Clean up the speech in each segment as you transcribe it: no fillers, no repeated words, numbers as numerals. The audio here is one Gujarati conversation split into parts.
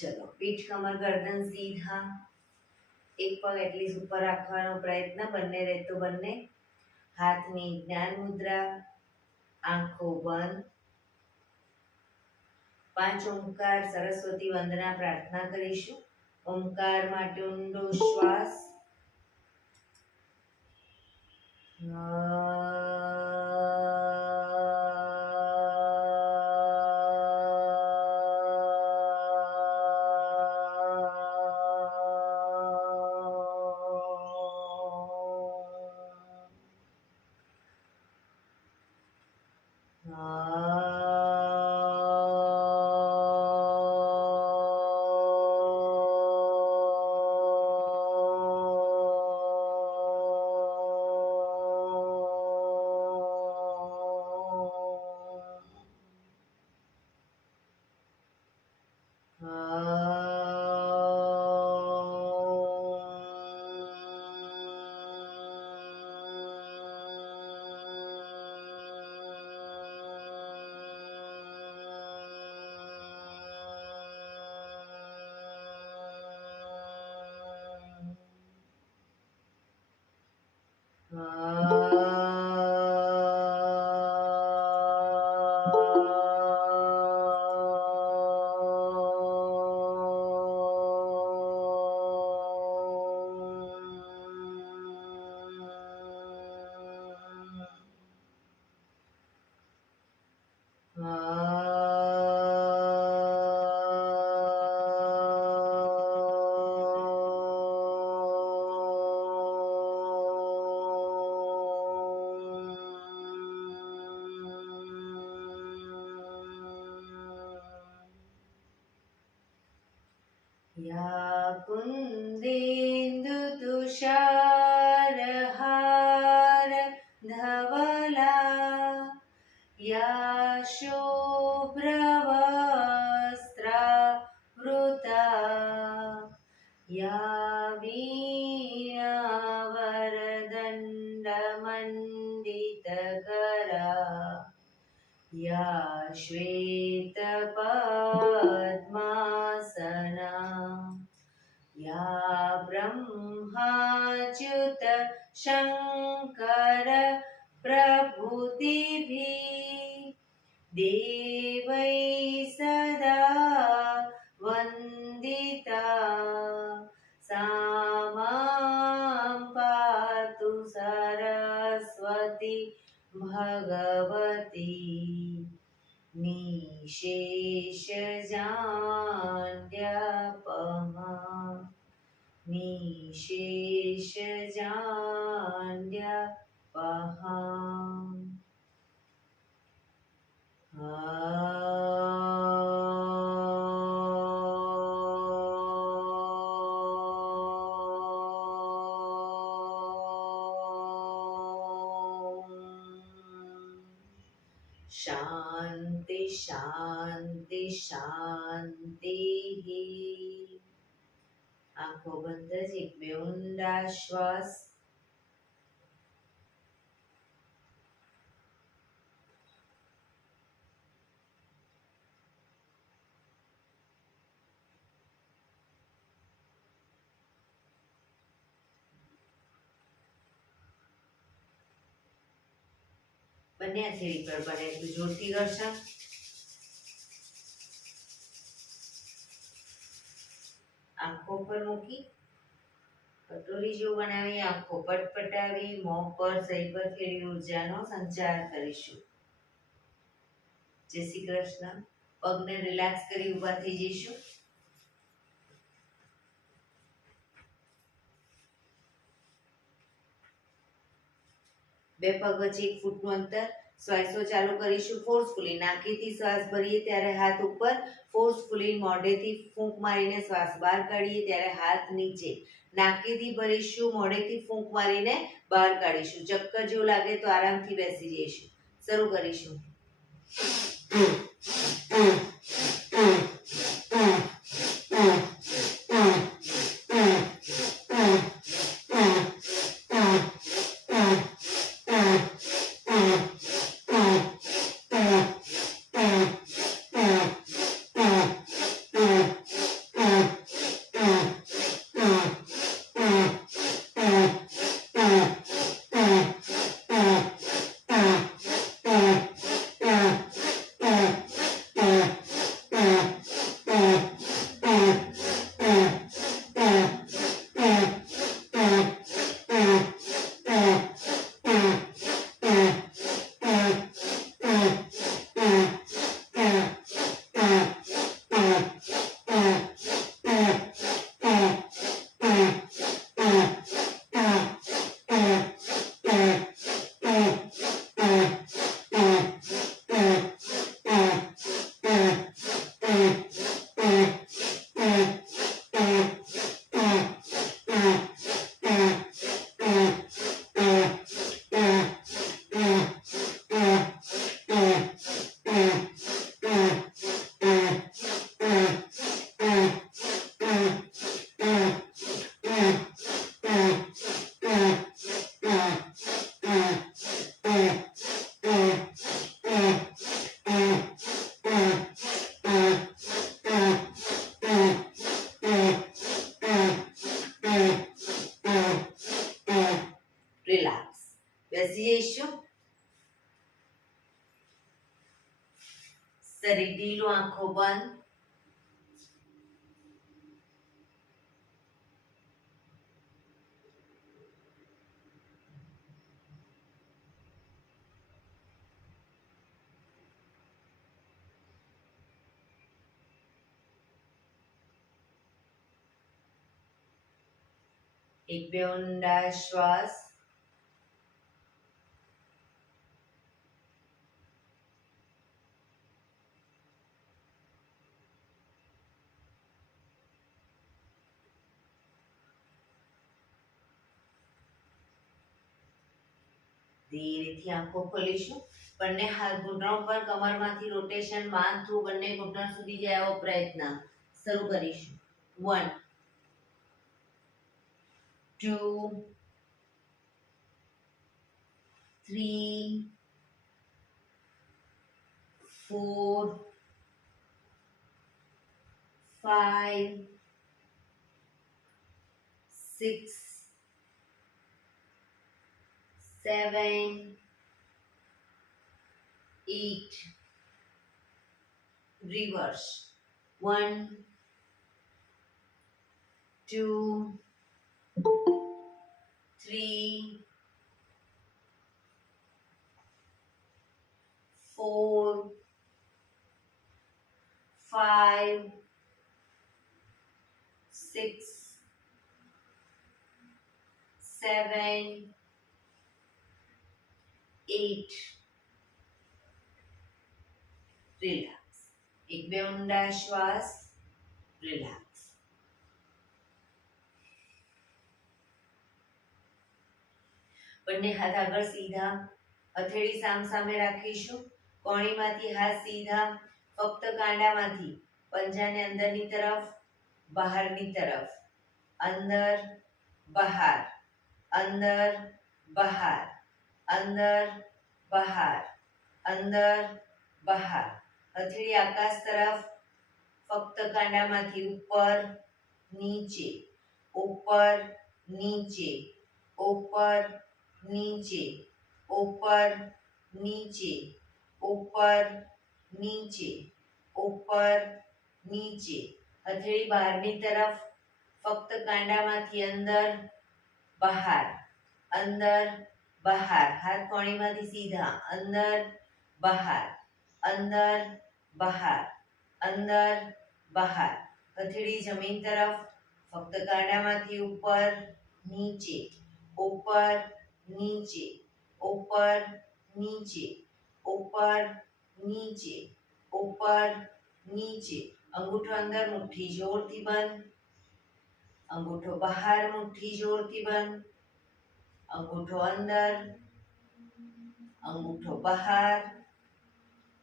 ચલો, પીઠ કમર ગરદન સીધા, એક પગ એટલી ઉપર રાખવાનો પ્રયત્ન, બંને રહેતો બંને. હાથની જ્ઞાન મુદ્રા, આંખો બંધ. 5 ઓમકાર સરસ્વતી વંદના પ્રાર્થના કરીશું. ઓમકાર માટે ઊંડો શ્વાસ. या कुन्देन्दुतुषारहार धवला या शुभ्रवस्त्रावृता या वीणावरदण्डमण्डितकरा या श्वेतपद्मासना या ब्रह्माच्युत शङ्कर प्रभृतिभिः देवै सदा वन्दिता सा मां पातु सरस्वती भगवती निशेषजाड्यपहा निशेषजाड्यपहा शांति शांति शांति। आंखों बंद ज एक बे ऊंडा श्वास। बने हथेળી पर बने એટલું જોરથી ઘર્ષણ। આંખો પર મૂકી કટોરી જેવું બનાવી આંખો પટપટાવી મોં પર સહી પર ફેરવી ઉર્જાનો સંચાર કરીશું। જય શ્રી કૃષ્ણ। પગને રિલેક્સ કરી ઊભા થઈ જઈશું। બે પગ વચ્ચે 1 ફૂટનું અંતર। શ્વાસો ચાલુ કરીશું ફોર્સફુલી। નાકેથી શ્વાસ ભરીએ ત્યારે હાથ ઉપર, ફોર્સફુલી મોઢેથી ફૂંક મારીને શ્વાસ બહાર કાઢીએ ત્યારે હાથ નીચે। નાકેથી ભરીશું, મોઢેથી ફૂંક મારીને બહાર કાઢીશું। ચક્કર જેવું લાગે તો આરામથી બેસી જઈશું। શરૂ કરીશું। શરીર ઢીલું, આંખો બંધ. એક બે ઊંડા શ્વાસ. ધીરેથી આંખો ખોલીશું. બંને હાથ ઘૂંટણો પર, કમરમાંથી રોટેશન, માથું બંને ઘૂંટણ સુધી જાય એવો પ્રયત્ન. શરૂ કરીશું. 1 2 3 4 5 6 7 8 reverse 1 2 3 4 5 6 7 8 રિલેક્સ. એક બે ઊંડા શ્વાસ. રિલેક્સ. બંને હાથ આગળ સીધા, હથેળી સામસામે રાખીશું. કોણીમાંથી હાથ સીધા, ફક્ત કાંડામાંથી પંજાને અંદરની તરફ, બહારની તરફ. અંદર બહાર, અંદર બહાર, અંદર બહાર, અંદર બહાર. હથેળી આકાશ તરફ, ફક્ત કાંડામાંથી ઉપર નીચે, ઉપર નીચે, ઉપર નીચે, ઉપર નીચે, ઉપર નીચે, ઉપર નીચે. હથેળી બહારની તરફ, ફક્ત કાંડામાંથી અંદર બહાર, અંદર બહાર. હાથ કોણીમાંથી સીધા, અંદર બહાર, અંદર બહાર, અંદર બહાર. હથેળી જમીન તરફ, ફક્ત કાંડામાંથી ઉપર નીચે, ઉપર નીચે, ઉપર નીચે, ઉપર નીચે, ઉપર નીચે. અંગૂઠો અંદર, મુઠ્ઠી જોરથી બંધ. અંગૂઠો બહાર, મુઠ્ઠી જોરથી બંધ. અંગૂઠો અંદર, અંગૂઠો બહાર,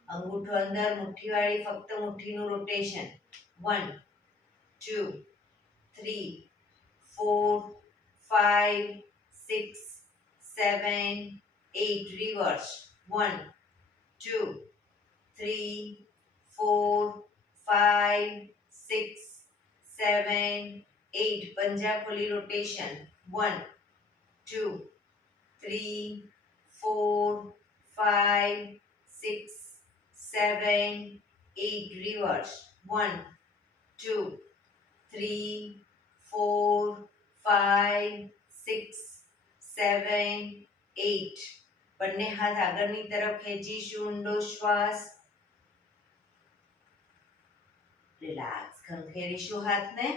અંગૂઠો અંદર. મુઠ્ઠીવાળી ફક્ત મુઠ્ઠીનું રોટેશન. 1 2 3 4 5 6 7 8 reverse 1 2 3 4 5 6 7 8 પંજા ખોલી રોટેશન 1 2 3 4 5 6 7 8 reverse 1 2 3 4 5 6 7 8 બંને હાથ આગળની તરફ ખેંચીશું. ઊંડો શ્વાસ. રિલેક્સ. ખંખેરીશું હાથને.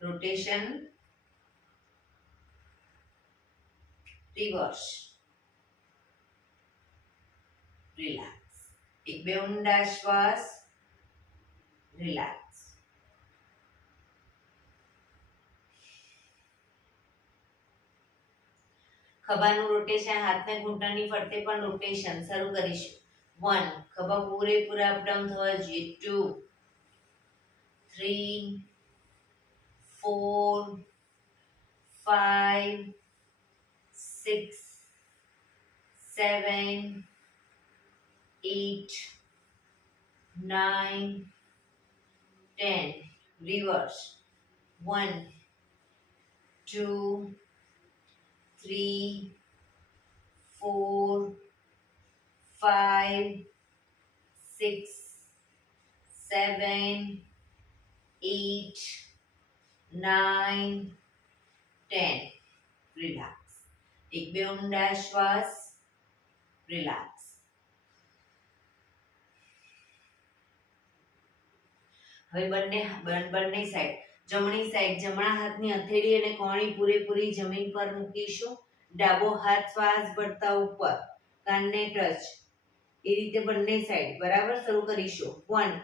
રોટેશન. રિવર્સ. રિલેક્સ. એક બે ઊંડા શ્વાસ. રિલેક્સ. ખભાનું રોટેશન, હાથને ઘૂંટણની ફરતે પણ રોટેશન. શરૂ કરીશું. 1 ખભા પૂરેપૂરા અપડાઉન થવા જોઈએ. 2 3 4 5 6 7 8 9 10 reverse 1 2 3 4 5 6 7 8 9 10 રિલેક્સ એક બે ઊંડા શ્વાસ રિલેક્સ હવે બંને સાઈડ જમણી સાઈડ જમણા હાથની હથેળી અને કોણી પૂરેપૂરી જમીન પર મૂકીશું ડાબો હાથ શ્વાસ ભરતા ઉપર કાનને ટચ એ રીતે બંને સાઈડ બરાબર શરૂ કરીશું 1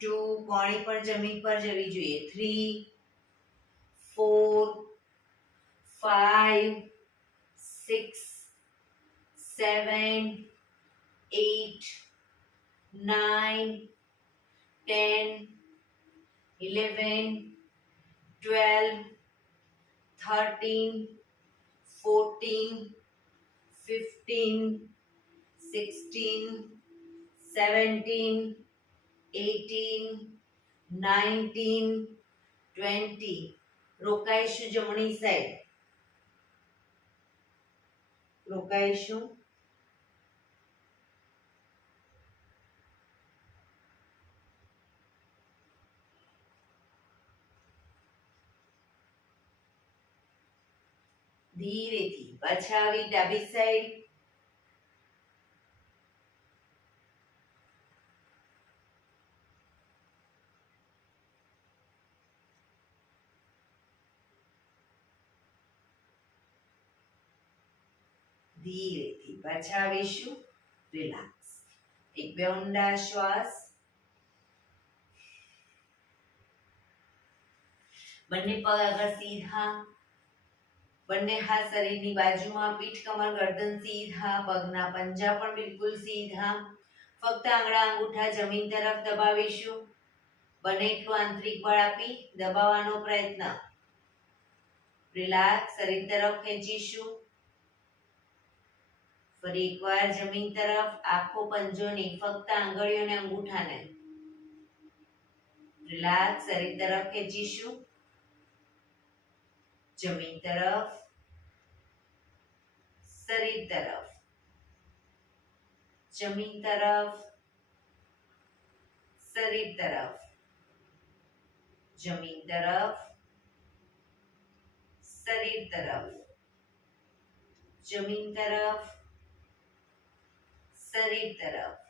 2 કોણી પણ જમીન પર જવી જોઈએ 3 4 5 6 7 8 9 10 11 12 13 14 15 16 17 18 19 20 રોકાઈશું જમણી સાઈડ રોકાઈશું ધીરેથી પાછા આવી ડાબી સાઈડ ધીરેથી પાછા આવીશું રિલેક્સ એક બે ઊંડા શ્વાસ બંને પગ આગળ સીધા બંને હાથ શરીરની બાજુમાં પીઠ કમર ગરદન સીધા પગના પંજા પણ બિલકુલ સીધા ફક્ત આંગળા અંગૂઠા જમીન તરફ દબાવીશું બને એટલું આંતરિક બળ આપી દબાવવાનો પ્રયત્ન રિલેક્સ શરીર તરફ ખેંચીશું ફરી એકવાર જમીન તરફ આખો પંજો નહીં ફક્ત આંગળીઓ અને અંગૂઠાને રિલેક્સ શરીર તરફ ખેંચીશું જમીન તરફ શરીર તરફ જમીન તરફ શરીર તરફ જમીન તરફ શરીર તરફ જમીન તરફ શરીર તરફ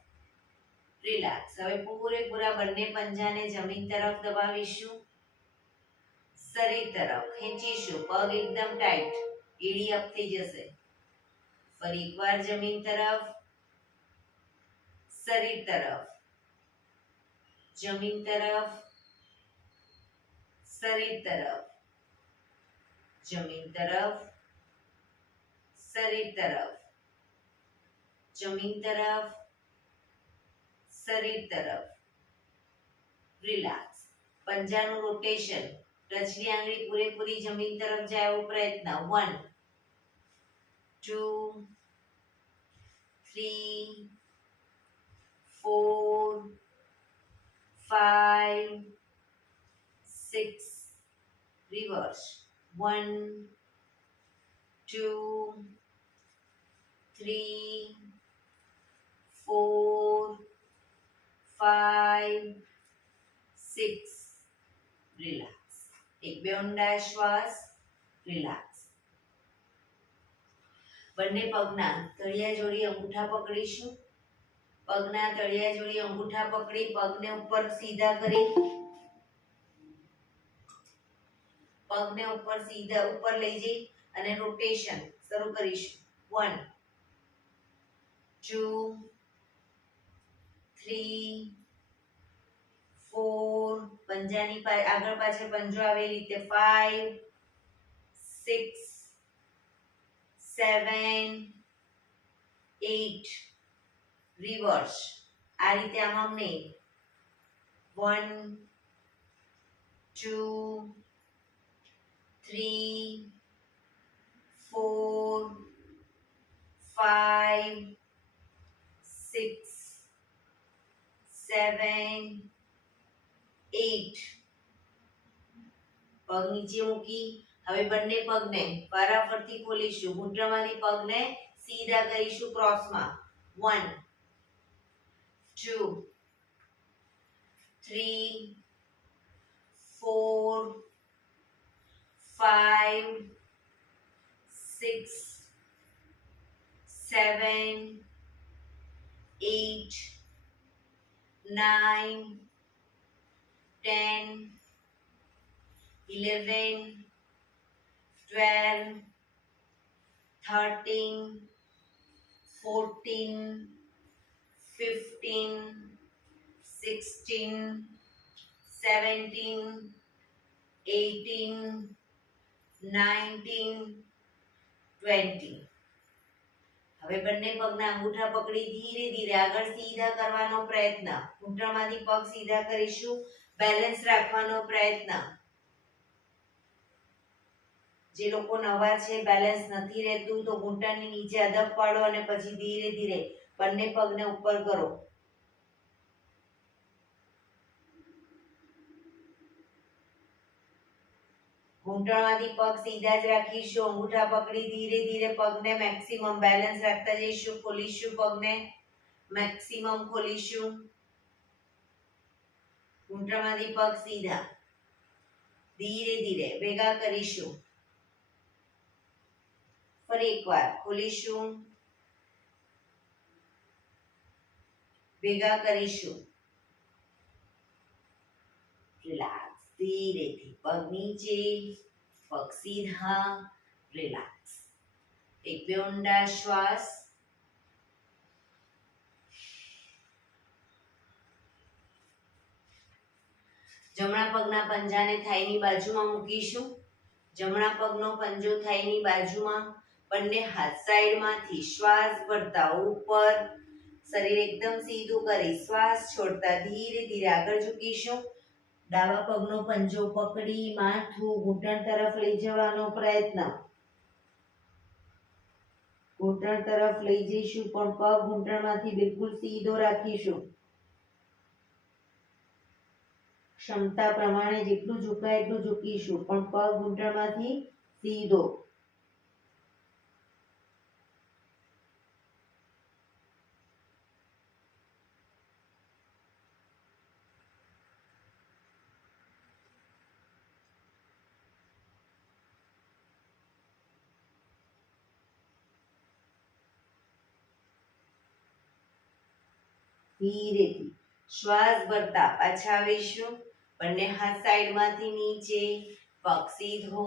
રિલેક્સ હવે પૂરેપૂરા બંને પંજાને જમીન તરફ દબાવીશું શરીર તરફ ખેંચીશું પગ એકદમ ટાઈટ એડી અપ થઈ જશે ફરી એકવાર જમીન તરફ શરીર તરફ જમીન તરફ શરીર તરફ જમીન તરફ શરીર તરફ જમીન તરફ શરીર તરફ રિલેક્સ પંજાનું રોટેશન ટચની આંગળી પૂરેપૂરી જમીન તરફ જાય એવો પ્રયત્ન 1 2 3 4 5 6 રિવર્સ 1 2 3 4 5 6 રિલેક્સ એક બે ઊંડા શ્વાસ રિલેક્સ બંને પગના તળિયા જોડી અંગૂઠા પકડીશું પગના તળિયા જોડી અંગૂઠા પકડી પગને ઉપર સીધા કરી પગને ઉપર સીધા ઉપર લઈ જઈ અને રોટેશન શરૂ કરીશું 1 2 3 4 પંજાની આગળ પાછળ પંજો આવે એ રીતે 5 6 7 8 રિવર્સ આ રીતે આમ નહીં 1 2 3 4 5 6 7 8 પગ નીચે મૂકી હવે બંને પગને વારાફરતી ખોલીશું. ઘૂંટણમાંથી પગને સીધા કરીશું ક્રોસમાં. 1 2 3 4 5 6 7 8 9 10 11 12 13 14 15 16 17 18 19 20. હવે બંને પગના અંગૂઠા પકડી ધીરે ધીરે આગળ સીધા કરવાનો પ્રયત્ન. ઘૂંટણમાંથી પગ સીધા કરીશું. બેલેન્સ રાખવાનો પ્રયત્ન. જે લોકો નવા છે, બેલેન્સ નથી રહેતું, તો ઘૂંટણની નીચે અદબ પાડો અને પછી ધીરે ધીરે બંને પગને ઉપર કરો. ઘૂંટણમાંથી પગ સીધા જ રાખીશું. અંગૂઠા પકડી ધીરે ધીરે પગને મેક્સિમમ બેલેન્સ રાખતા જઈશું. ખોલીશું પગને, મેક્સિમમ ખોલીશું. ઘૂંટણમાંથી પગ સીધા, ધીરે ધીરે ભેગા કરીશું. ફરી એકવાર ખોલીશું, ભેગા કરીશું. રિલેક્સ. ધીરેથી પગ નીચે, પગ સીધા. રિલેક્સ. એક બે ઊંડા શ્વાસ. જમણા પગના પંજાને થાઈની બાજુમાં મૂકીશું. જમણા પગનો પંજો થાઈની બાજુમાં. બંને હાથ સાઈડમાંથી શ્વાસ ભરતા ઉપર. શરીર એકદમ સીધું કરી શ્વાસ છોડતા ધીરે ધીરે આગળ ઝૂકીશું. ડાબા પગનો પંજો પકડી માથું ઘૂંટણ તરફ લઈ જવાનો પ્રયત્ન. ઘૂંટણ તરફ લઈ જઈશું પણ પગ ઘૂંટણમાંથી બિલકુલ સીધો રાખીશું. ક્ષમતા પ્રમાણે જેટલું ઝુકાય એટલું ઝૂકીશું પણ પગ ઘૂંટણમાંથી સીધો. ધીરેથી શ્વાસ ભરતા પાછા આવીશું. બંને હાથ સાઈડમાંથી નીચે, પગ સીધો.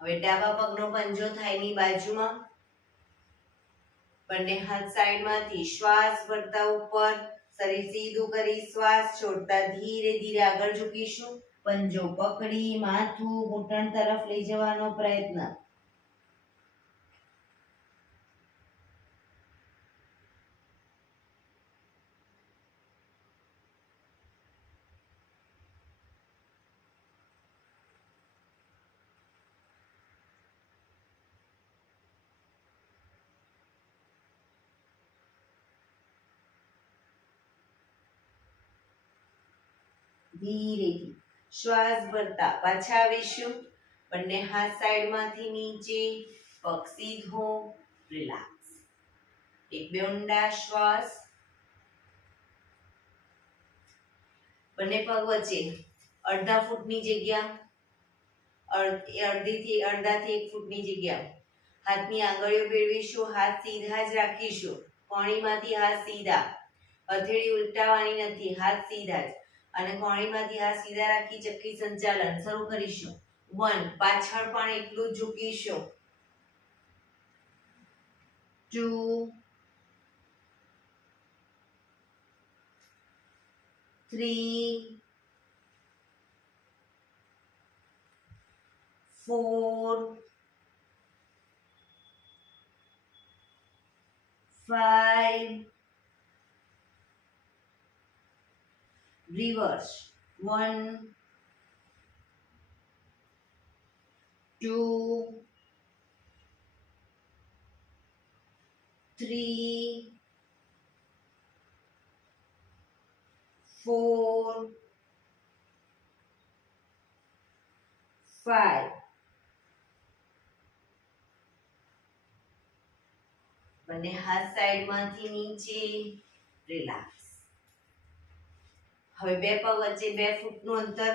હવે ડાબા પગનો પંજો થાઈની બાજુમાં. બંને હાથ સાઈડમાંથી શ્વાસ ભરતા ઉપર. શરીર સીધું કરી શ્વાસ છોડતા ધીરે ધીરે આગળ ઝૂકીશું. પંજો પકડી માથું ઘૂંટણ તરફ લઈ જવાનો પ્રયત્ન. ધીરેથી શ્વાસ ભરતા પાછા આવીશું. બંને હાથ સાઈડમાંથી નીચે, પગ સીધો. રિલેક્સ. એક બે ઊંડા શ્વાસ. બંને પગ વચ્ચે અડધા ફૂટની જગ્યા, અડધાથી 1 ફૂટની જગ્યા. હાથની આંગળીઓ ભેળવીશું. હાથ સીધા જ રાખીશું. કોણીમાંથી હાથ સીધા. હથેળી ઉલટાવવાની નથી, હાથ સીધા જ. અને કોણીમાંથી હાથ સીધા રાખી ચક્કી સંચાલન શરૂ કરીશું. 1 પાછળ પણ એટલું જ ઝૂકીશું. 2 3 4 5 reverse. 1 2 3 4 5. બંને હાથ સાઈડમાંથી નીચે, રિલેક્સ. હવે બે પગ વચ્ચે 2 ફૂટનું અંતર,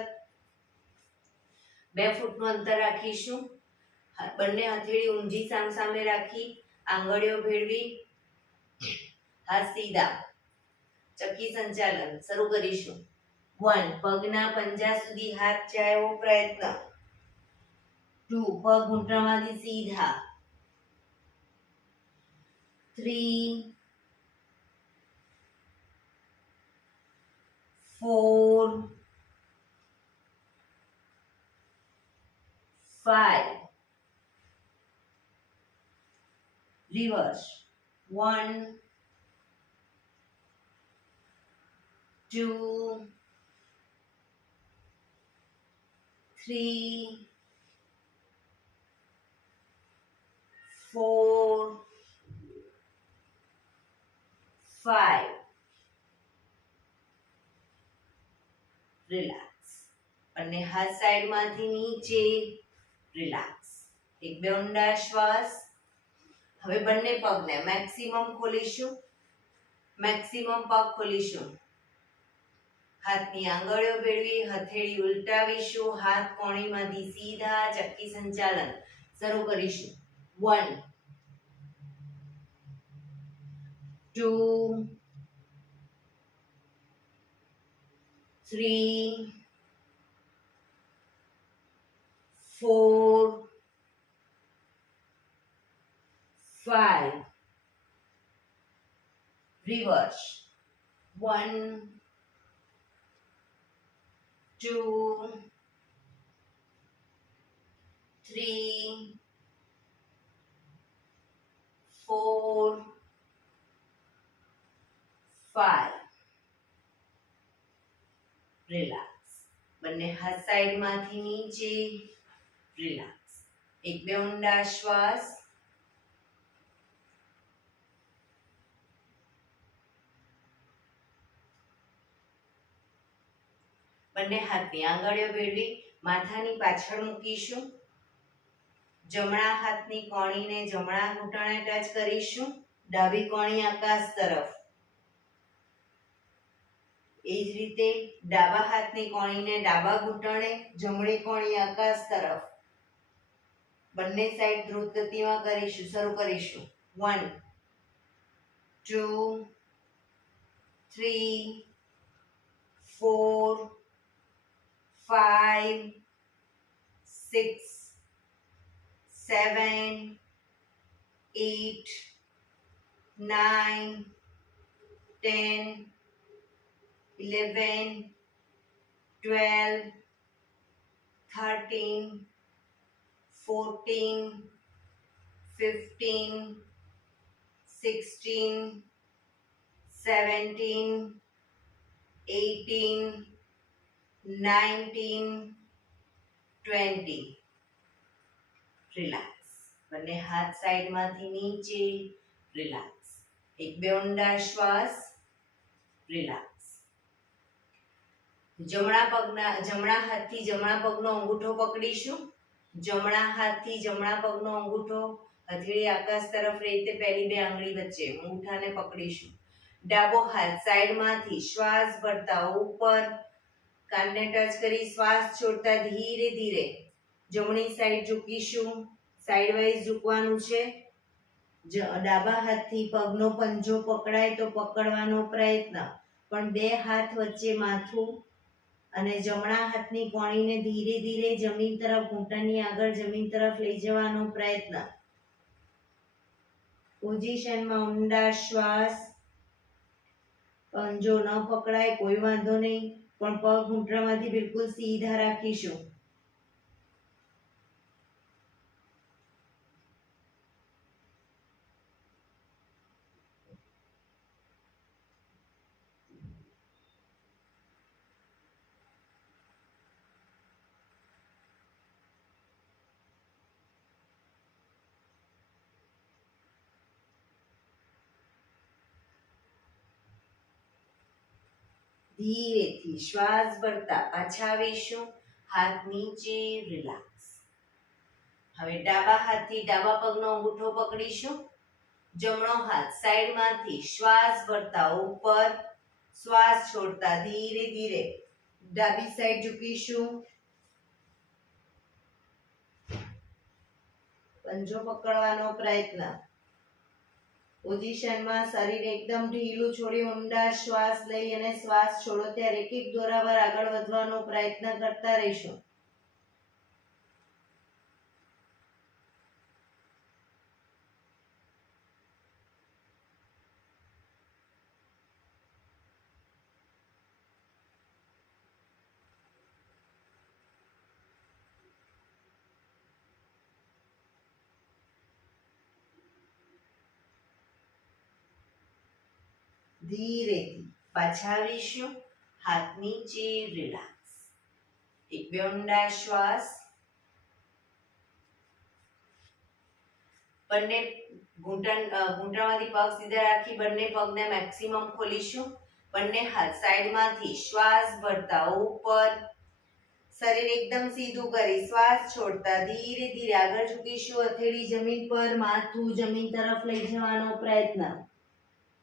2 ફૂટનું અંતર રાખીશું. બંને હથેળી ઊંધી સામસામે રાખી, આંગળીઓ ભેળવી, હાથ સીધા. ચક્કી સંચાલન શરૂ કરીશું. 1 પગના પંજા સુધી હાથ જાય એવો પ્રયત્ન. 2 પગ ઘૂંટણમાંથી સીધા. 3 4 5 રિવર્સ. 1 2 3 4 5 રિલેક્સ. બંને હાથ સાઈડમાંથી નીચે, રિલેક્સ. એક બે ઊંડા શ્વાસ. હવે બંને પગને મેક્સિમમ ખોલીશું, મેક્સિમમ પગ ખોલીશું. હાથની આંગળીઓ ભેળવી, હથેળી ઉલટાવીશું, હાથ કોણીમાંથી સીધા. ચક્કી સંચાલન શરૂ કરીશું. 1 2 3 4 5 રિવર્સ. 1 2 3 4 5 રિલેક્સ. બંને હાથ સાઈડમાંથી નીચે, રિલેક્સ. એક બે ઊંડા શ્વાસ. બંને હાથની આંગળીઓ ભેળવી, માથાની પાછળ મૂકીશું. જમણા હાથની કોણીને જમણા ઘૂંટણે ટચ કરીશું. ડાબી કોણી આકાશ તરફ. એ જ રીતે ડાબા હાથની કોણીને ડાબા ઘૂંટણે, જમણી કોણી આકાશ તરફ. બંને સાઈડ દ્રુત ગતિમાં કરીશું. શરૂ કરીશું. 1 2 3 4 5 6 7 8 9 10 11 12 13 14 15 16 17 18 19 20 રિલેક્સ. બંને હાથ સાઈડમાંથી નીચે, રિલેક્સ. એક બે ઊંડા શ્વાસ. રિલેક્સ. જમણા હાથથી જમણા પગનો અંગૂઠો પકડીશું. જમણા હાથથી જમણા પગનો અંગૂઠો હથેળી આકાશ તરફ રીતે પહેલી બે આંગળી વચ્ચે અંગૂઠાને પકડીશું. ડાબો હાથ સાઈડમાંથી શ્વાસ ભરતા ઉપર કાનને ટચ કરી શ્વાસ છોડતા ધીરે ધીરે જમણી સાઈડ ઝૂકીશું. સાઈડ વાઇઝ ઝૂકવાનું છે. ડાબા હાથથી પગનો પંજો પકડાય તો પકડવાનો પ્રયત્ન, પણ બે હાથ વચ્ચે માથું અને જમણા હાથની કોણીને ધીરે ધીરે જમીન તરફ, ઘૂંટણની આગળ જમીન તરફ લઈ જવાનો પ્રયત્ન. પોઝિશનમાં ઊંડા શ્વાસ. પંજો ન પકડાય કોઈ વાંધો નહીં, પણ પગ ઘૂંટણમાંથી બિલકુલ સીધા રાખીશું. ધીરેથી શ્વાસ ભરતા પાછા આવીશું. હાથ નીચે, રિલેક્સ. હવે ડાબા હાથથી ડાબા પગનો અંગૂઠો પકડીશું. જમણો હાથ સાઈડમાંથી શ્વાસ ભરતા ઉપર, શ્વાસ છોડતા ધીરે ધીરે ડાબી સાઈડ ઝૂકીશું. પંજો પકડવાનો પ્રયત્ન. પોઝિશનમાં શરીર એકદમ ઢીલું છોડી ઊંડા શ્વાસ લઈ અને શ્વાસ છોડો ત્યારે એક એક દોરાવાર આગળ વધવાનો પ્રયત્ન કરતા રહીશું. ધીરેથી પાછા આવીશું. હાથ નીચે, રિલેક્સ. એક બે ઊંડા શ્વાસ. બંને ઘૂંટણમાંથી પગ સીધા રાખી બંને પગને મેક્સિમમ ખોલીશું. બંને હાથ સાઈડમાંથી શ્વાસ ભરતા ઉપર, શરીર એકદમ સીધું કરી શ્વાસ છોડતા ધીરે ધીરે આગળ ઝૂકીશું. હથેળી જમીન પર, માથું જમીન તરફ લઈ જવાનો પ્રયત્ન.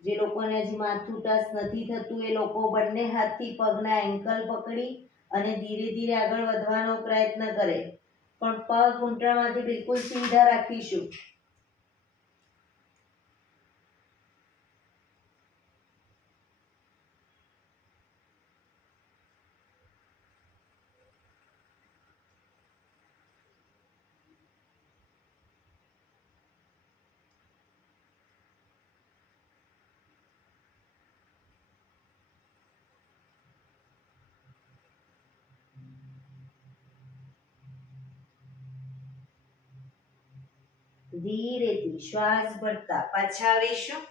જે લોકોને હજી માથું ટચ નથી થતું એ લોકો બંને હાથથી પગના એન્કલ પકડી અને ધીરે ધીરે આગળ વધવાનો પ્રયત્ન કરે, પણ પગ ઘૂંટણમાંથી બિલકુલ સીધા રાખીશું. ધીરેથી શ્વાસ ભરતા પાછા આવીશું.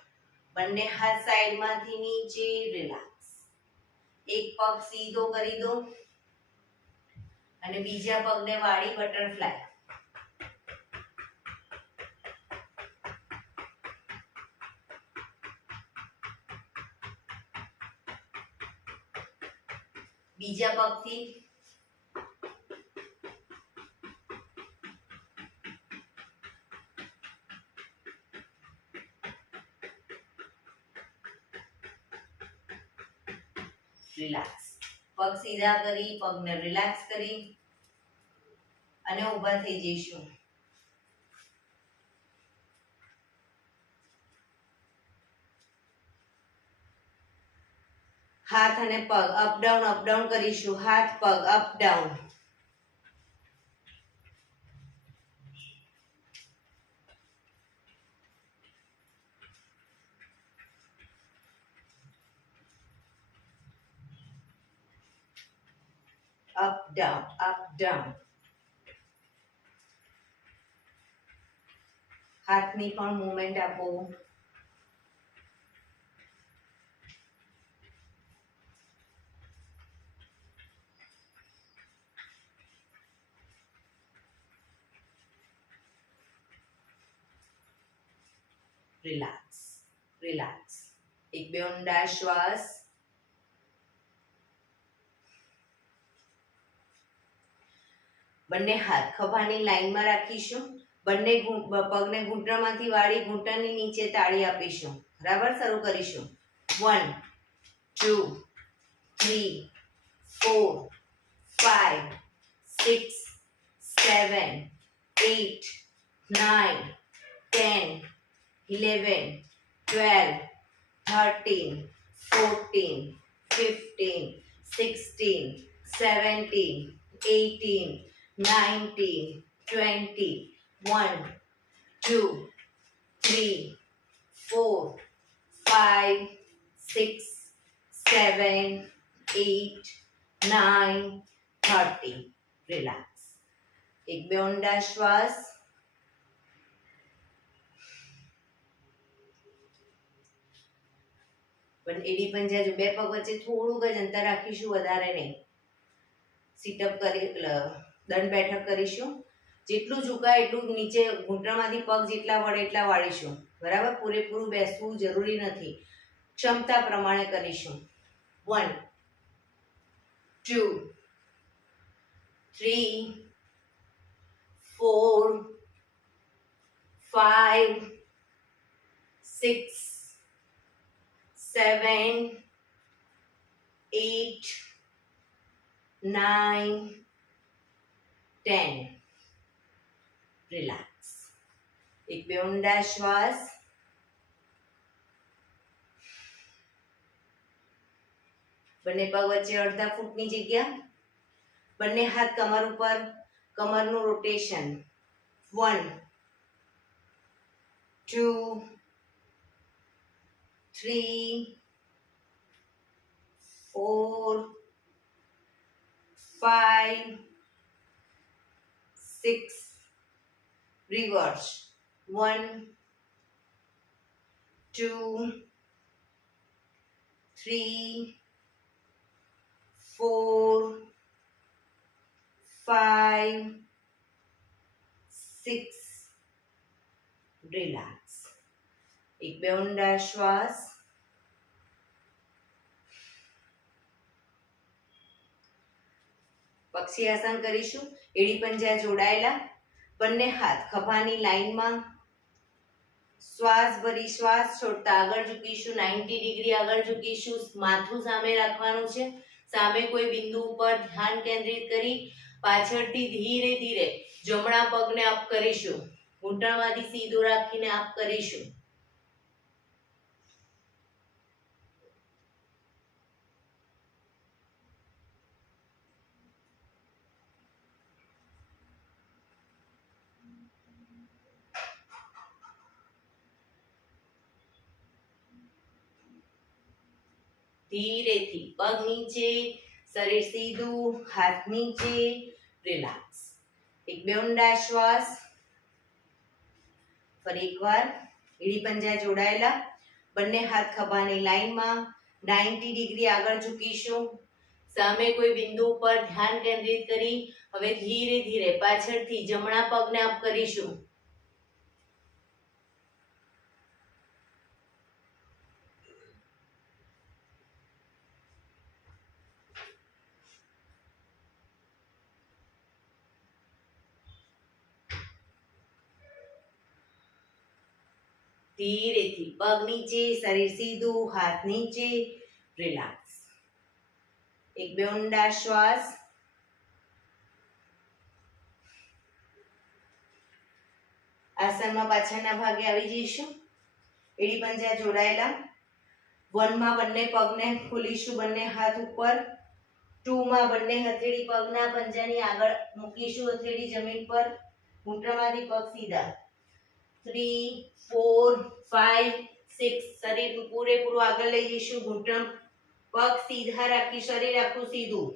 બંને હાથ સાઈડમાંથી નીચે, રિલેક્સ. એક પગ સીધો કરી દો અને બીજા પગને વાળી બટરફ્લાય. બીજા પગથી રિલેક્સ. પગ સીધા કરી પગને રિલેક્સ કરી અને ઊભા થઈ જઈશું. હાથ અને પગ અપ ડાઉન કરીશું. હાથ પગ અપ ડાઉન. Up down. હાથની પણ મૂવમેન્ટ આપો. રિલેક્સ. એક બે ઊંડા શ્વાસ. બંને હાથ ખભાની લાઈનમાં રાખીશું. બંને પગને ઘૂંટણમાંથી વાળી ઘૂંટણની નીચે તાળી આપીશું. બરાબર, શરૂ કરીશું. 1 2 3 4 5 6 7 8 9 10 11 12 13 14 15 16 17 18 19 20 1 2 3 4 5 6 7 8 9 30. રિલેક્સ. એક બે ઊંડા શ્વાસ. પણ એડી પંજા જો બે પગ વચ્ચે થોડુંક જ અંતર રાખીશું, વધારે નહીં. સીટઅપ કરી દંડ બેઠક કરીશું. જેટલું ઝુકાય એટલું નીચે ઘૂંટણમાંથી પગ જેટલા વળે એટલા વાળીશું. બરાબર, પૂરેપૂરું બેસવું જરૂરી નથી, ક્ષમતા પ્રમાણે કરીશું. 1 2 3 4 5 6 7 8 9 10 રિલેક્સ. એક બે ઊંડા શ્વાસ. બંને પગ વચ્ચે અડધા ફૂટની જગ્યા. બંને હાથ કમર ઉપર, કમરનું રોટેશન. 1 2 3 4 5 6 રિવર્સ. 1 2 3 4 5 6 રિલેક્સ. એક બે ઊંડા શ્વાસ. પક્ષી આસન કરીશું. એડી પંજા જોડાયેલા, બંને હાથ ખભાની લાઈનમાં. શ્વાસ ભરી શ્વાસ છોડતા આગળ ઝૂકીશું. 90 ડિગ્રી આગળ ઝૂકીશું. માથું સામે રાખવાનું છે. સામે કોઈ બિંદુ ઉપર ધ્યાન કેન્દ્રિત કરી પાછળથી ધીરે ધીરે જમણા પગને અપ કરીશું. ઘૂંટણમાંથી સીધો રાખીને અપ કરીશું. ધીરેથી પગ નીચે, શરીર સીધું, હાથ નીચે. રિલેક્સ. એક બે ઊંડા શ્વાસ. ફરી એકવાર એડી પંજા જોડાયેલા, બંને હાથ ખભાની લાઈનમાં. 90 ડિગ્રી આગળ ઝૂકીશું. સામે કોઈ બિંદુ પર ધ્યાન કેન્દ્રિત કરી હવે ધીરે ધીરે પાછળથી જમણા પગને અપ કરીશું. ધીરેથી પગ નીચે, શરીર સીધું, હાથ નીચે. રિલેક્સ. એક બે ઊંડા શ્વાસ. આસનમાં પાછળના ભાગે આવી જઈશું. એડી પંજા જોડાયેલા, 1 માં બંને પગને ખોલીશું, બંને હાથ ઉપર. 2 માં બંને હથેળી પગના પંજાની આગળ મૂકીશું, હથેળી જમીન પર, ઘૂંટણમાંથી પગ સીધા. 3 4 5 6 શરીર પૂરેપૂરું આગળ લઈ જઈશું. ઘૂંટણ પગ સીધા રાખી, શરીર આખું સીધું.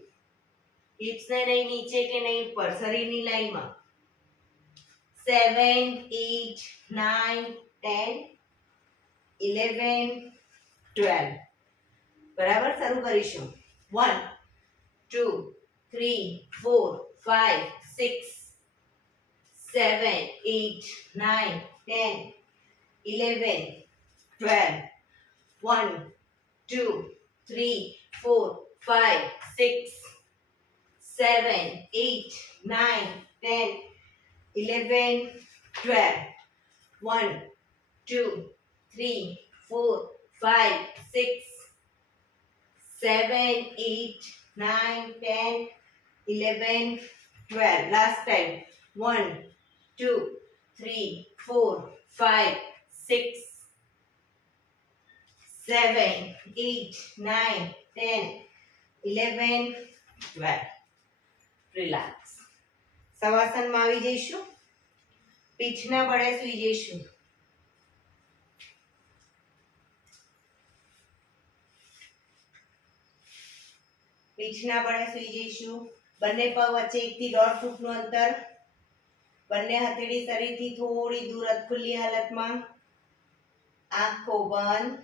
હિપ્સને નહીં નીચે કે નહીં ઉપર, શરીરની લાઈનમાં. 7 8 9 10 11 12 બરાબર. શરૂ કરીશું. 1 2 3 4 5 6 7 8 9 10 11 12 1 2 3 4 5 6 7 8 9 10 11 12 1 2 3 4 5 6 7 8 9 10 11 12 last time. 1 2 3 4 5 6 7 8 9 10 11 12 રિલેક્સ. શવાસનમાં આવી જઈશું. પીઠના બળે સૂઈ જઈશું. પીઠના બળે સૂઈ જઈશું. બંને પગ વચ્ચે 1 થી 1.5 ફૂટનું અંતર. બંને હથેળી શરીરથી થોડી દૂર ખુલ્લી હાલતમાં. આંખો બંધ.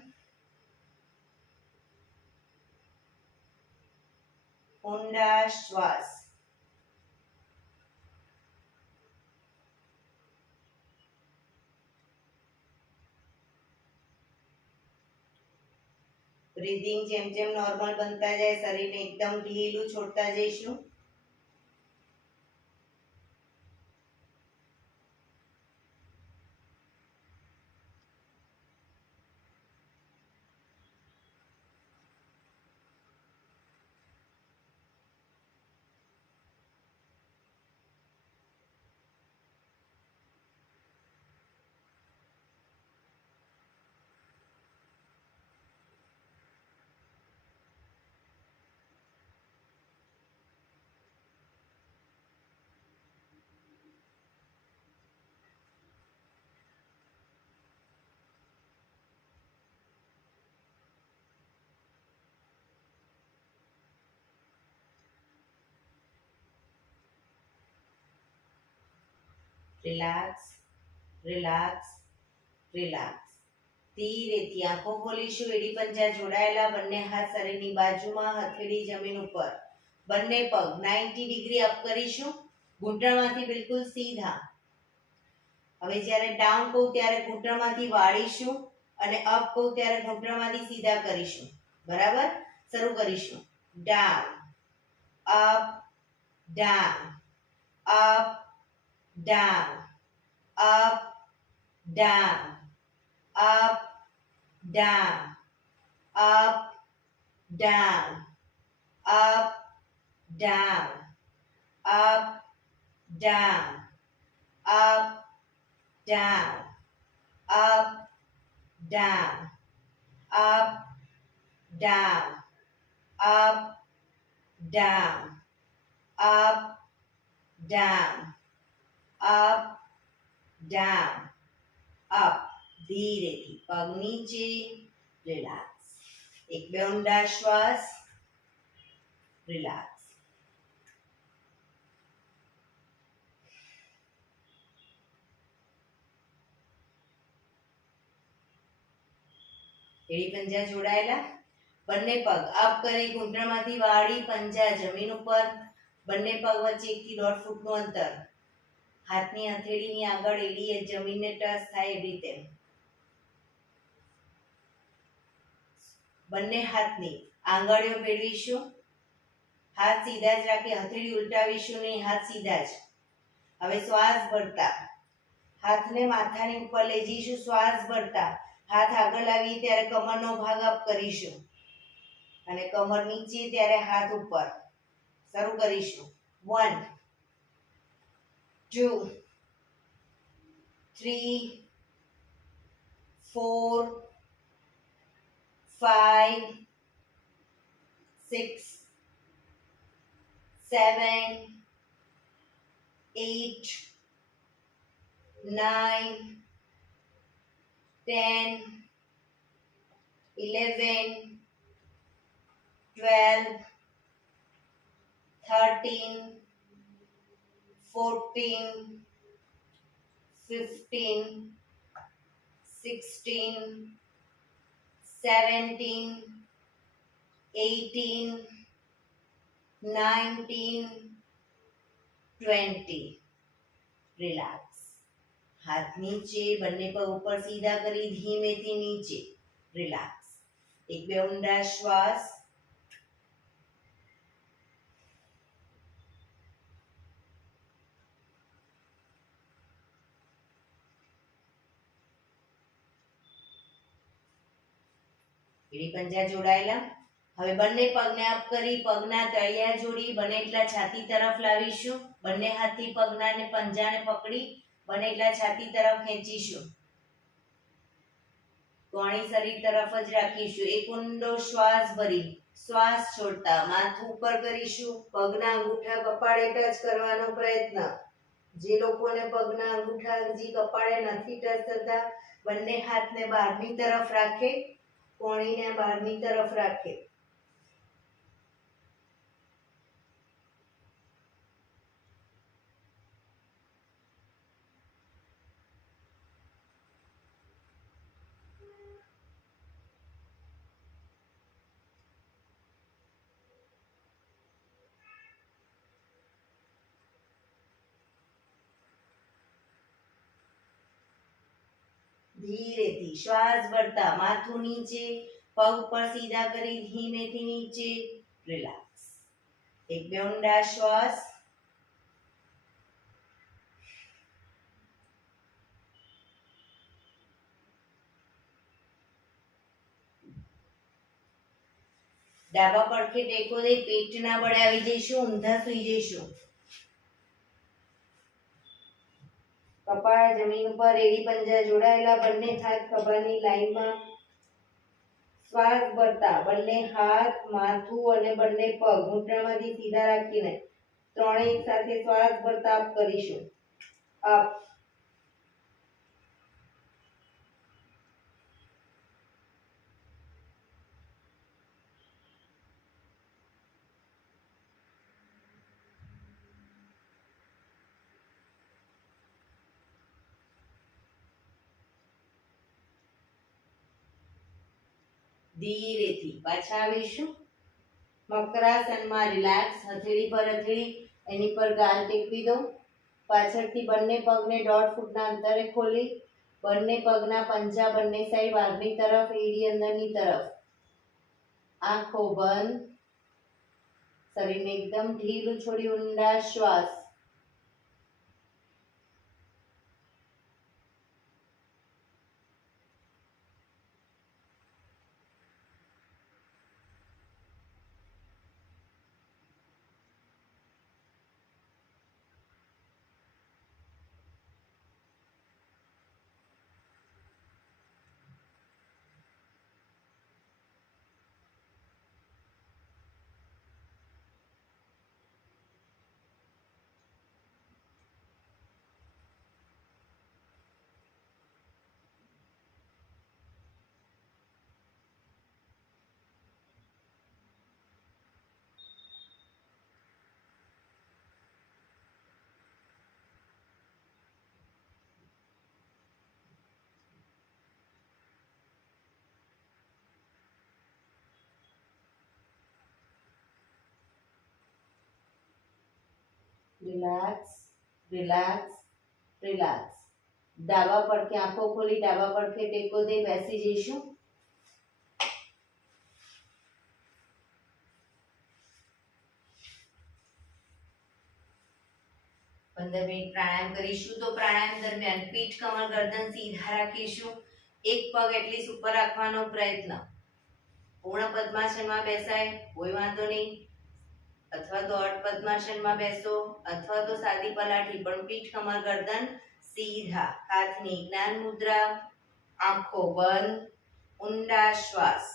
ઊંડા શ્વાસ. બ્રીધિંગ જેમ જેમ નોર્મલ બનતા જાય, શરીરને એકદમ ઢીલું છોડતા જઈશું. Relax, relax, relax. ધીરેથી આંખો ખોલીશું. એડી પંજા જોડાયેલા, બંને હાથ શરીરની બાજુમાં, હથેળી જમીન ઉપર. બંને પગ 90 ડિગ્રી અપ કરીશું, ઘૂંટણમાંથી બિલકુલ સીધા. હવે જ્યારે ડાઉન કહું ત્યારે ઘૂંટણમાંથી વાળીશું અને અપ કહું ત્યારે ઘૂંટણમાંથી સીધા કરીશું. બરાબર? શરૂ કરીશું. Down, up, down, up, down, up, down, up, down, up, down, up, down, up, down, up, down, up, down, up, down, up, down, up, down, up, down, up. ધીરેથી પગ નીચે, રિલેક્સ. એક બે ઊંડા શ્વાસ, રિલેક્સ. એડી પંજા જોડાયેલા, બંને પગ અપ કરી ઘૂંટણમાંથી વાળી, પંજા જમીન ઉપર. બંને પગ વચ્ચે 1 થી 1.5 ફૂટનું અંતર. હાથની હથેળીની આગળ એડી જમીનને ટચ થાય એ રીતે. બંને હાથની આંગળીઓ ભેળવીશું. હાથ સીધા જ રાખી, હથેળી ઉલટાવીશું નહીં, હાથ સીધા જ. હવે શ્વાસ ભરતા હાથને માથાની ઉપર લઈ જઈશું. શ્વાસ ભરતા હાથ આગળ લાવીએ ત્યારે કમરનો ભાગ અપ કરીશું અને કમર નીચે ત્યારે હાથ ઉપર. શરૂ કરીશું. 1 2 3 4 5 6 7 8 9 10 11 12 13 14 15 16 17 18 19 20. રિલેક્સ. હાથ નીચે, બંને પગ ઉપર સીધા કરી ધીમેથી નીચે. રિલેક્સ. એક બે ઊંડા શ્વાસ. એડી પંજા જોડાયેલા. હવે બંને પગને અપ કરી પગના તળિયા જોડી બને એટલા છાતી તરફ લાવીશું. બંને હાથથી પગના અને પંજાને પકડી બને એટલા છાતી તરફ ખેંચીશું. કોણી શરીર તરફ જ રાખીશું. એક ઊંડો શ્વાસ ભરી શ્વાસ છોડતા માથું ઉપર કરીશું. પગના અંગૂઠા કપાળે ટચ કરવાનો પ્રયત્ન. જે લોકોને પગના અંગૂઠા હજી કપાળે નથી ટચ થતા, બંને હાથને બહારની તરફ રાખે, કોણીને બહારની તરફ રાખે. ધીરેથી શ્વાસ ભરતા માથું નીચે, પગ પર સીધા કરી ધીમેથી નીચે. રિલેક્સ. એક બે ઊંડા શ્વાસ. ડાબા પડખે ટેકો દઈ પેટના બળે આવી જઈશું, ઊંધા સુઈ જઈશું. કપાળ જમીન પર, એડી પંજા જોડાયેલા, બંને હાથ ખભાની લાઈનમાં. શ્વાસ ભરતા બંને હાથ, માથું અને બંને પગ ઘૂંટણમાંથી સીધા રાખીને ત્રણેય એક સાથે શ્વાસ ભરતા અપ કરીશું. અપ. ધીરેથી પાછા આવીશું. મકરાસનમાં રિલેક્સ, હથેળી પર હથેળી એની પર ગાલ ટેકવી દો. પાછળથી બંને પગને 1.5 ફૂટના અંતરે ખોલી બંને પગના પંજા બંને સાઈડ વાઘની તરફ, એડી અંદરની તરફ. આંખો બંધ. શરીરને એકદમ ઢીલું છોડી ઊંડા શ્વાસ. Relax, relax, relax. ડાબા પડખે આંખો ખોલી ડાબા પડખે ટેકો દે બેસી જઈશું. 15 મિનિટ પ્રાણાયામ કરીશું. તો પ્રાણાયામ દરમિયાન પીઠ, કમર, ગરદન સીધા રાખીશું. એક પગ એટલીસ્ટ ઉપર રાખવાનો પ્રયત્ન. પૂર્ણ પદ્માસનમાં બેસાય કોઈ વાંધો નહીં, અથવા તો અર્ધ પદ્માસનમાં બેસો, અથવા તો સાદી પલાઠી, પણ પીઠ, કમર, ગરદન સીધા. હાથની જ્ઞાન મુદ્રા, આંખો બંધ, ઊંડા શ્વાસ.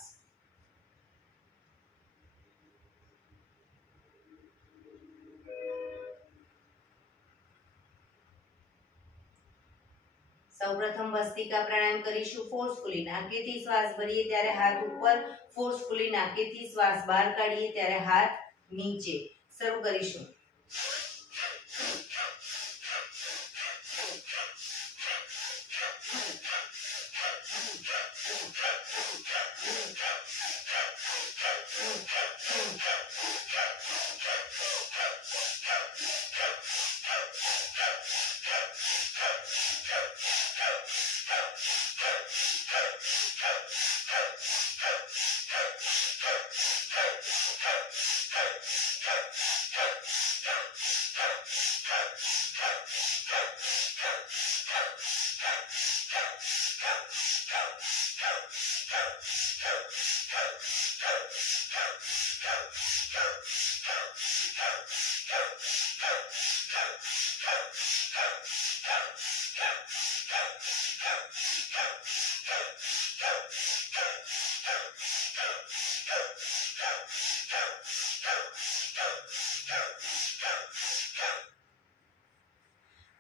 સૌપ્રથમ ભસ્ત્રિકા પ્રાણાયામ કરીશું. ફોર્સફુલી નાકેથી શ્વાસ ભરીએ ત્યારે હાથ ઉપર, ફોર્સફુલી નાકેથી શ્વાસ બહાર કાઢીએ ત્યારે હાથ નીચે. શરૂ કરીશું.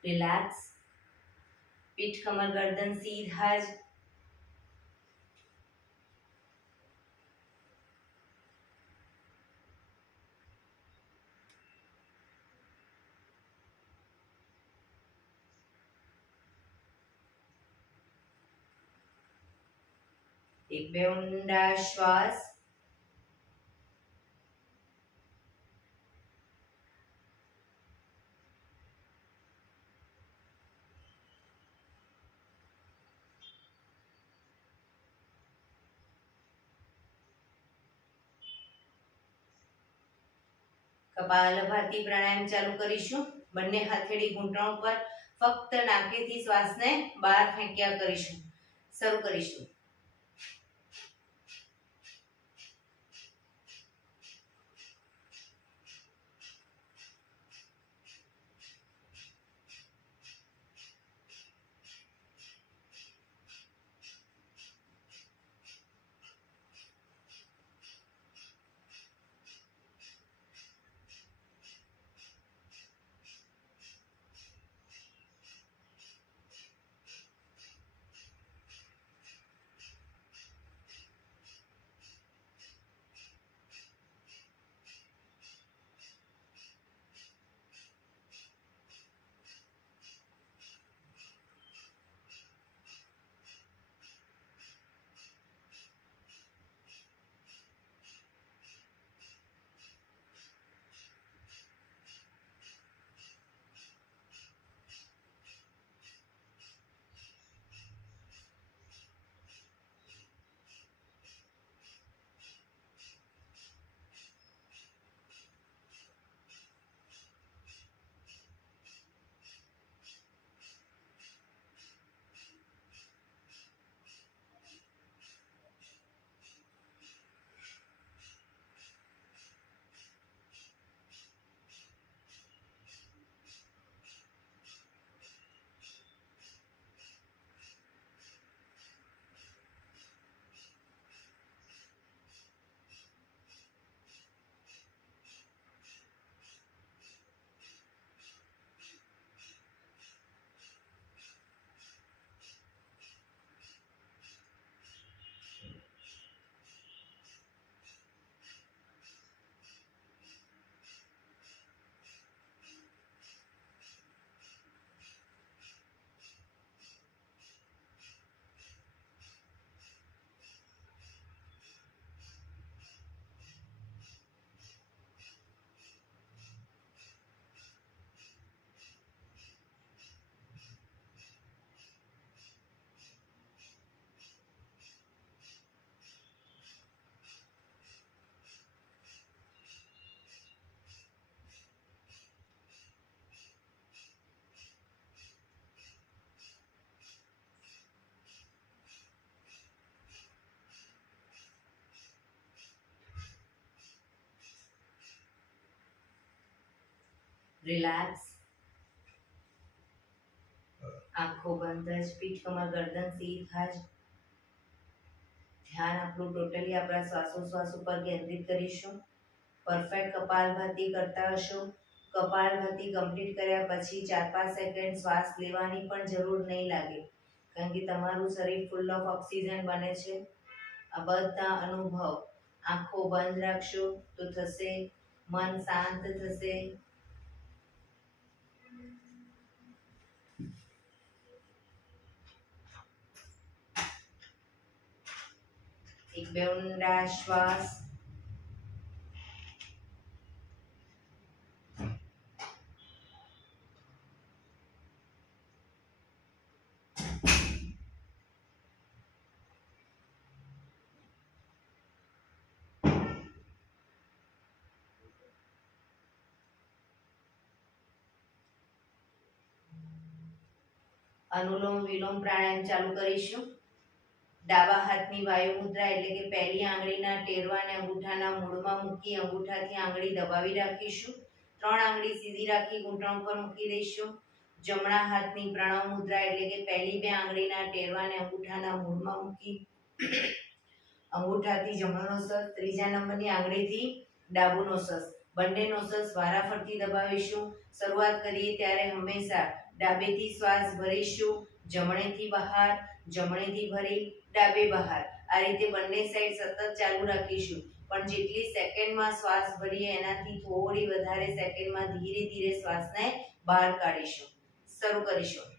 રિલેક્સ. પીઠ, કમર, ગરદન સીધા જ. એક બે ઊંડા શ્વાસ. કપાલભાતિ પ્રાણાયામ ચાલુ કરીશું. બંને હથેળી ઘૂંટણ ઉપર, ફક્ત નાકેથી શ્વાસને બહાર ફેંક્યા કરીશું. શરૂ કરીશું. રિલેક્સ. આંખો બંધ જ, પીઠ કમર ગરદન સીધા જ. ધ્યાન આપણું ટોટલી આપણા શ્વાસોશ્વાસ ઉપર કેન્દ્રિત કરીશું. પરફેક્ટ કપાલભાતિ કરતા હશો. કપાલભાતિ કમ્પ્લીટ કર્યા પછી 4-5 સેકન્ડ શ્વાસ લેવાની પણ જરૂર નહીં લાગે, કારણ કે તમારું શરીર ફૂલ ઓફ ઓક્સિજન બને છે. આ બધા અનુભવ આંખો બંધ રાખશો તો થશે, મન શાંત થશે. એક બે ઊંડા શ્વાસ. અનુલોમ વિલોમ પ્રાણાયામ ચાલુ કરીશું. ડાબા હાથની વાયુ મુદ્રા એટલે કે પહેલી આંગળીના ટેરવાને અંગૂઠાના મૂળમાં મૂકી અંગૂઠાથી આંગળી દબાવી રાખીશું. 3 આંગળી સીધી રાખી ઘૂંટણ પર મૂકી દઈશું. જમણા હાથની પ્રણવ મુદ્રા એટલે કે પહેલી 2 આંગળીના ટેરવાને અંગૂઠાના મૂળમાં મૂકી અંગૂઠાથી જમણો નોસસ, ત્રીજા નંબરની આંગળીથી ડાબુ નોસસ, બંને નોસસ વારાફરતી દબાવીશું. શરૂઆત કરીએ ત્યારે હંમેશા ડાબેથી શ્વાસ ભરીશું, જમણેથી બહાર, જમણેથી ભરી ડાબે બહાર. આ રીતે બંને સાઈડ સતત ચાલુ રાખીશું. પણ જેટલી સેકન્ડમાં શ્વાસ ભરીએ એનાથી થોડી વધારે સેકન્ડમાં ધીરે ધીરે શ્વાસને બહાર કાઢીશું. શરૂ કરીશું.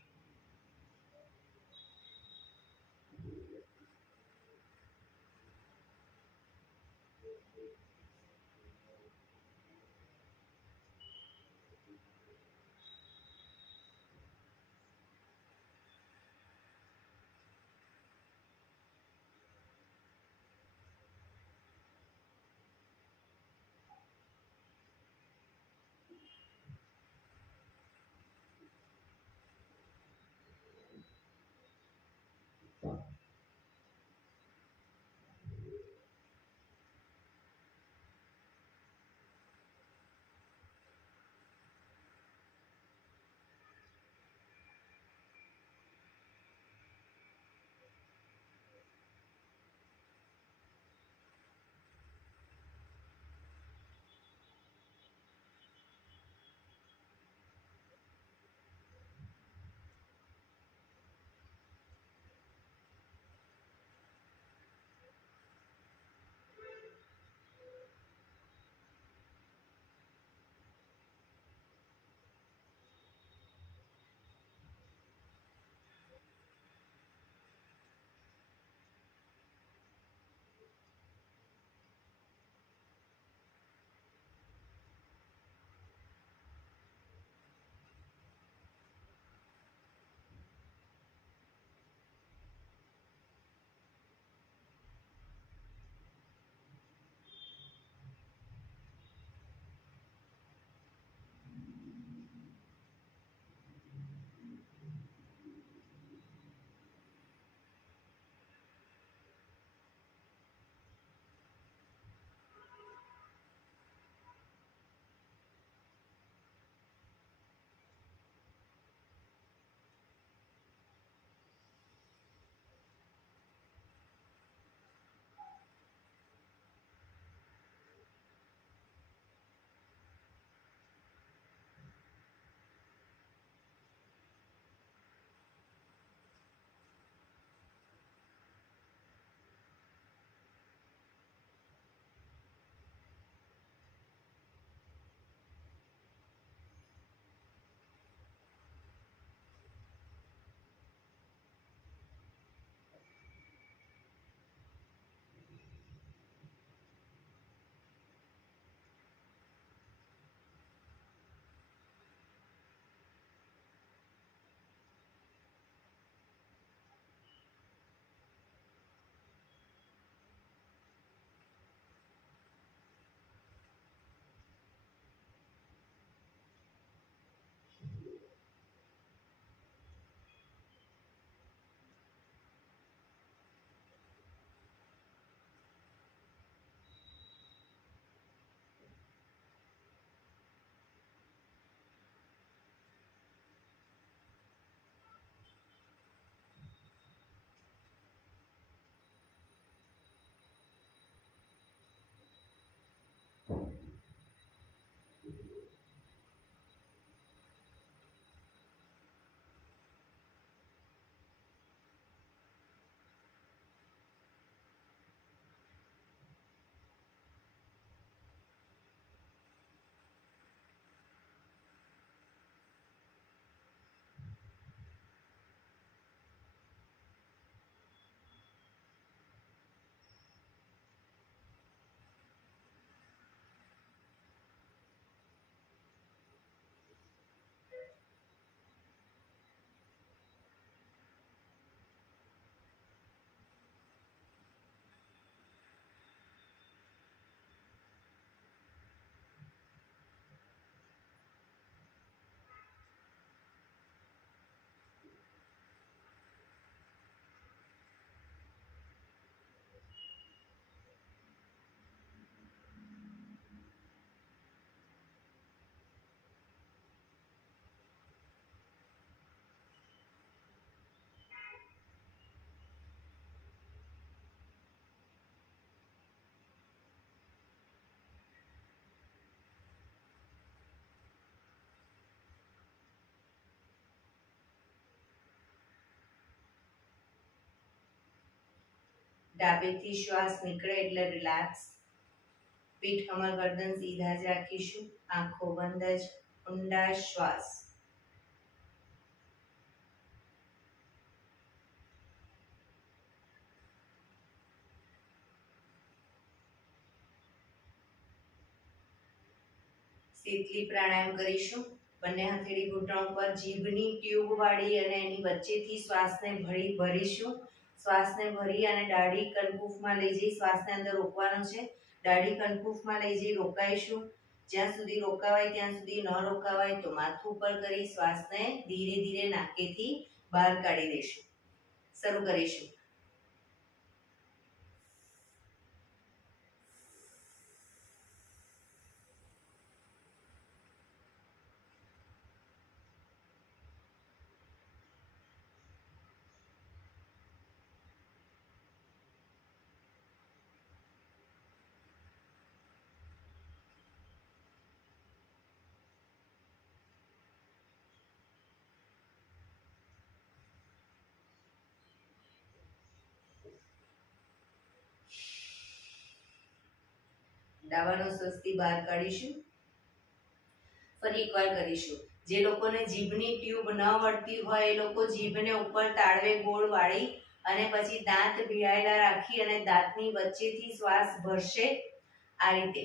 ડાબેથી શ્વાસ નીકળે એટલે રિલેક્સ. પીઠ કમર ગરદન સીધા જ રાખીશું. આંખો બંધ જ ઊંડા શ્વાસ. શીતલી પ્રાણાયામ કરીશું. બંને હથેળી ઘૂંટણ ઉપર જીભની ટ્યુબ વાળી અને એની વચ્ચેથી શ્વાસને ભરીશું. શ્વાસને ભરી અને દાઢી કનકુફમાં લઈ જઈ શ્વાસને અંદર રોકવાનો છે. દાઢી કનકુફમાં લઈ જઈ રોકાઈશું. જ્યાં સુધી રોકાવાય ત્યાં સુધી ન રોકાવાય તો માથું ઉપર કરી શ્વાસને ધીરે ધીરે નાકેથી બહાર કાઢી દઈશું. શરૂ કરીશું. દાવાનો સ્વસ્તિ બહાર કાઢીશું. ફરી એકવાર કરીશું. જે લોકોને જીભની ટ્યુબ ન વળતી હોય એ લોકો જીભને ઉપર તાળવે ગોળ વાળી અને પછી દાંત ભીડાયેલા રાખી અને દાંતની વચ્ચેથી શ્વાસ ભરશે. આ રીતે.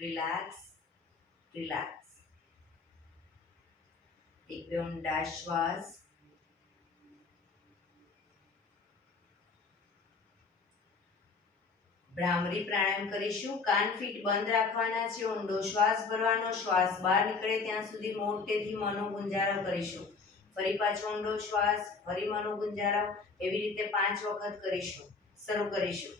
Relax, relax. એક બે ઊંડા શ્વાસ. ભ્રામરી પ્રાણાયામ કરીશું. કાન ફીટ બંધ રાખવાના છે. ઊંડો શ્વાસ ભરવાનો. શ્વાસ બહાર નીકળે ત્યાં સુધી મોટેથી મનોગુંજારો કરીશું. ફરી પાછો ઊંડો શ્વાસ. ફરી મનોગુંજારો. એવી રીતે 5 વખત કરીશું. શરૂ કરીશું.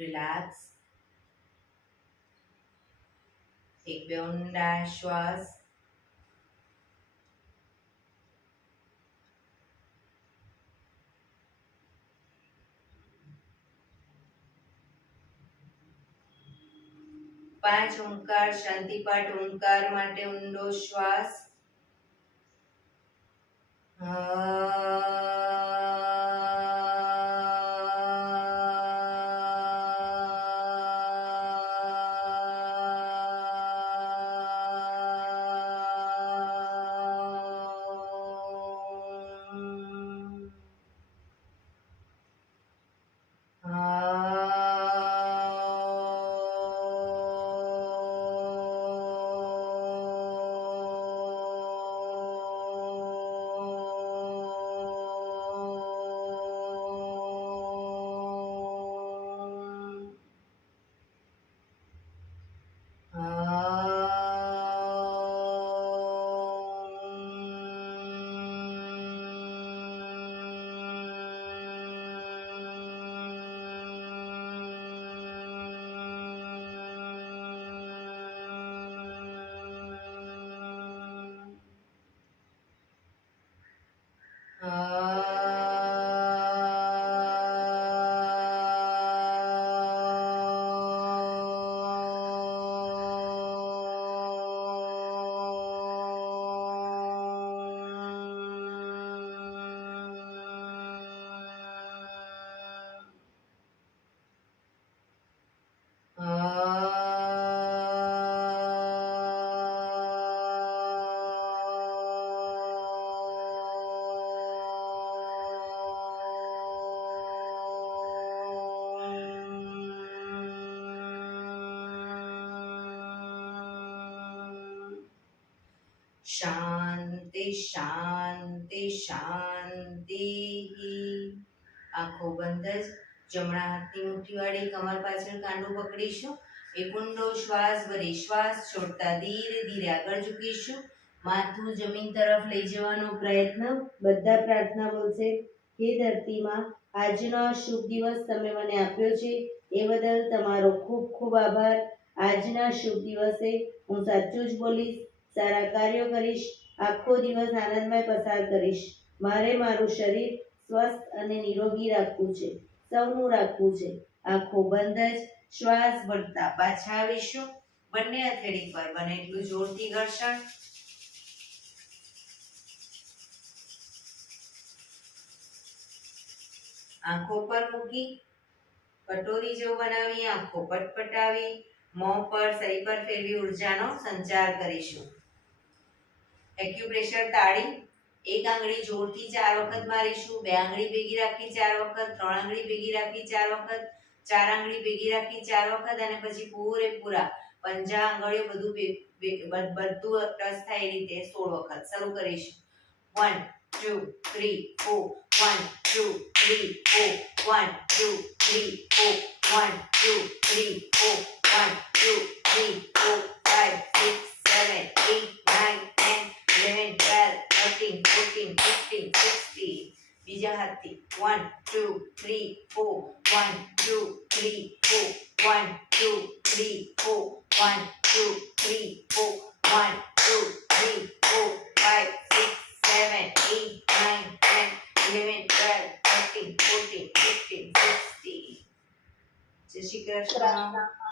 રિલેક્સ. એક બે ઊંડા શ્વાસ. પાંચ ઓમકાર શાંતિપાઠ. ઓમકાર માટે ઊંડો શ્વાસ. શાંતિ શાંતિ શાંતિ. આંખો બંધ જ. જમણા હાથની મુઠ્ઠી કમર પાછળ કાંડું પકડીશું. એક ઊંડો શ્વાસ ભરી શ્વાસ છોડતા ધીરે ધીરે આગળ ઝૂકીશું. માથું જમીન તરફ લઈ જવાનો પ્રયત્ન. બધા પ્રાર્થના બોલશે. હે ધરતીમાં, આજનો આ શુભ દિવસ તમે મને આપ્યો છે એ બદલ તમારો ખૂબ ખૂબ આભાર. આજના શુભ દિવસે હું સાચું જ બોલીશ, સારા કાર્યો કરીશ, આખો દિવસ આનંદમય પસાર કરીશ. મારે મારું શરીર સ્વસ્થ અને નિરોગી રાખવું છે, સૌનું રાખવું છે. આંખો બંધ જ શ્વાસ ભરતા પાછા આવીશું. બંને હથેળી પર બને એટલું જોરથી ઘર્ષણ. આંખો પર મૂકી કટોરી જેવું બનાવી આંખો પટપટાવી મોં પર શરીર પર ફેરવી ઉર્જાનો સંચાર કરીશું. એક્યુપ્રેશર તાળી. એક આંગળી જોરથી 4 વખત મારીશું. 2 આંગળી ભેગી રાખી 4 વખત, 3 આંગળી ભેગી રાખી 4 વખત, 4 આંગળી ભેગી રાખી 4 વખત અને પછી પૂરેપૂરા પંજા આંગળીઓ બધું ટચ થાય એ રીતે 16 વખત. શરૂ કરીશું. 1 2 3 4 1 2 3 4 1 2 3 4 1 2 3 4 1 2 3 4 5 6 7 8 9 10 11 12 13 14 15 16. બીજા હાથથી 1 2 3 4 1 2 3 4 1 2 3 4 1 2 3 4 1 2 3 4 5 6 7 8 9 10 11 12 13 14 15 16. જય શ્રી કૃષ્ણ.